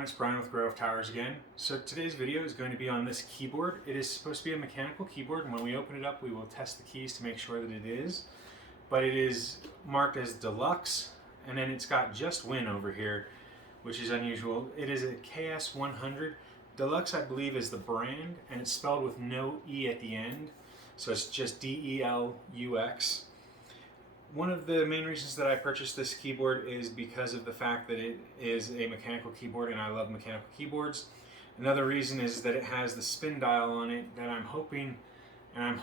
everyone, it's Brian with GreyWolf Towers again. So today's video is going to be on this keyboard. It is supposed to be a mechanical keyboard, and when we open it up we will test the keys to make sure that it is. But it is marked as Deluxe, and then it's got just Win over here, which is unusual. It is a KS100. Deluxe, I believe, is the brand, and it's spelled with no E at the end. So it's just D-E-L-U-X. One of the main reasons that I purchased this keyboard is because of the fact that it is a mechanical keyboard, and I love mechanical keyboards. Another reason is that it has the spin dial on it that I'm hoping, I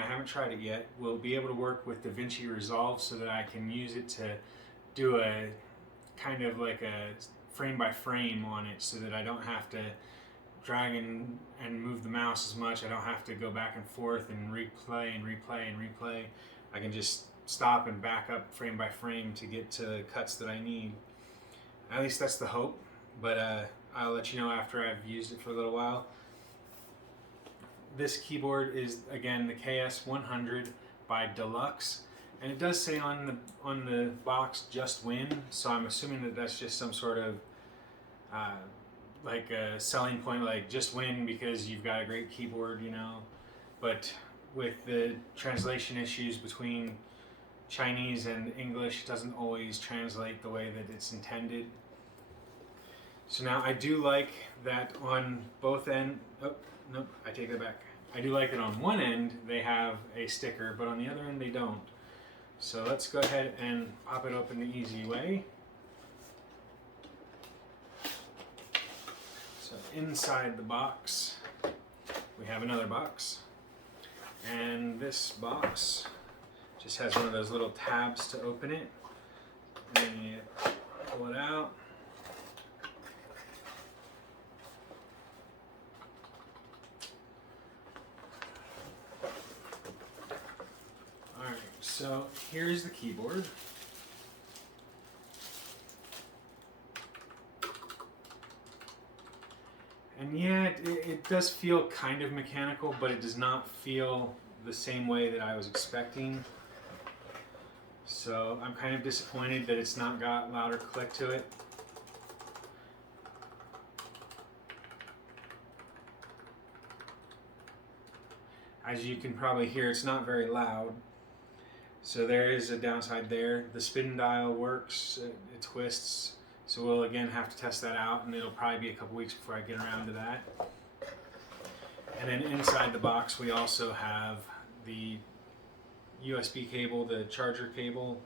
haven't tried it yet, will be able to work with DaVinci Resolve so that I can use it to do a kind of like a frame by frame on it, so that I don't have to drag and move the mouse as much. I don't have to go back and forth and replay and replay and replay. I can just stop and back up frame by frame to get to cuts that I need. At least that's the hope, but I'll let you know after I've used it for a little while. This keyboard is, again, the KS100 by Deluxe, and it does say on the box just Win, so I'm assuming that that's just some sort of like a selling point, like just Win because you've got a great keyboard, you know. But with the translation issues between Chinese and English, doesn't always translate the way that it's intended. So now I do like that on both ends. Oh, nope, I take that back. I do like that on one end they have a sticker, but on the other end they don't. So let's go ahead and pop it open the easy way. So inside the box we have another box, and this box just has one of those little tabs to open it, and then you pull it out. Alright, so here's the keyboard. And yeah, it does feel kind of mechanical, but it does not feel the same way that I was expecting. So I'm kind of disappointed that it's not got louder click to it. As you can probably hear, it's not very loud. So there is a downside there. The spin dial works, it twists. So we'll again have to test that out, and it'll probably be a couple weeks before I get around to that. And then inside the box we also have the USB cable, the charger cable.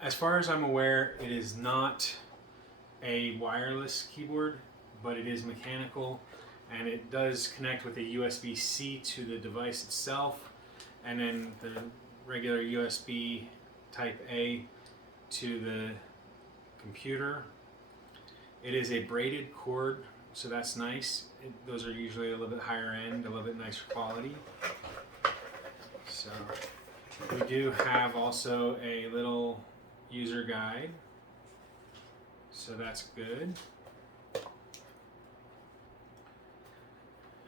As far as I'm aware, it is not a wireless keyboard, but it is mechanical, and it does connect with a USB-C to the device itself, and then the regular USB type A to the computer. It is a braided cord, so that's nice. Those are usually a little bit higher end, a little bit nicer quality. So we do have also a little user guide, so that's good.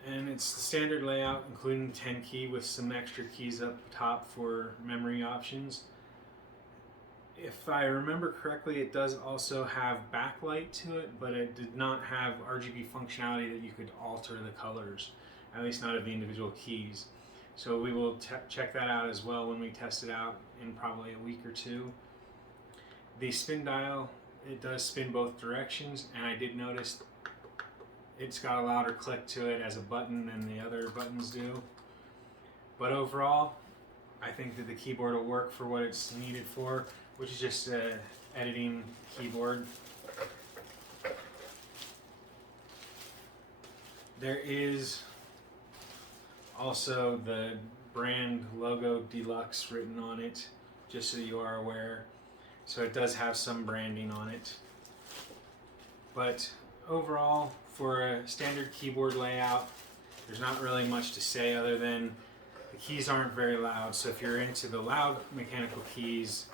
And it's the standard layout, including 10 key with some extra keys up top for memory options. If I remember correctly, it does also have backlight to it, but it did not have RGB functionality that you could alter the colors, at least not of the individual keys. So we will check that out as well when we test it out in probably a week or two. The spin dial, it does spin both directions, and I did notice it's got a louder click to it as a button than the other buttons do. But overall, I think that the keyboard will work for what it's needed for, which is just an editing keyboard. There is also the brand logo Deluxe written on it, just so you are aware. So it does have some branding on it. But overall, for a standard keyboard layout, there's not really much to say other than the keys aren't very loud. So if you're into the loud mechanical keys,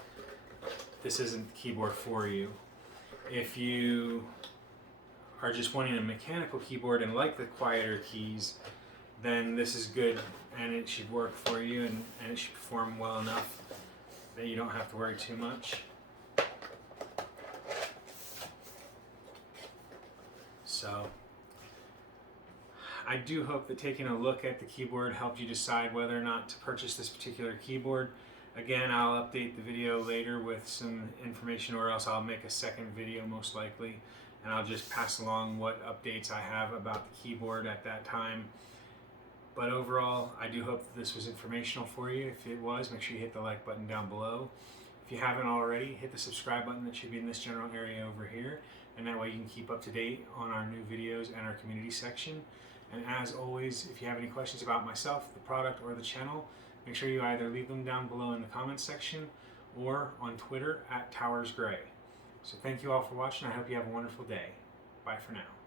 this isn't the keyboard for you. If you are just wanting a mechanical keyboard and like the quieter keys, then this is good, and it should work for you, and it should perform well enough that you don't have to worry too much. So I do hope that taking a look at the keyboard helped you decide whether or not to purchase this particular keyboard. Again, I'll update the video later with some information, or else I'll make a second video most likely, and I'll just pass along what updates I have about the keyboard at that time. But overall, I do hope that this was informational for you. If it was, make sure you hit the like button down below. If you haven't already, hit the subscribe button that should be in this general area over here, and that way you can keep up to date on our new videos and our community section. And as always, if you have any questions about myself, the product, or the channel, make sure you either leave them down below in the comments section or on Twitter @TowersGrey. So thank you all for watching. I hope you have a wonderful day. Bye for now.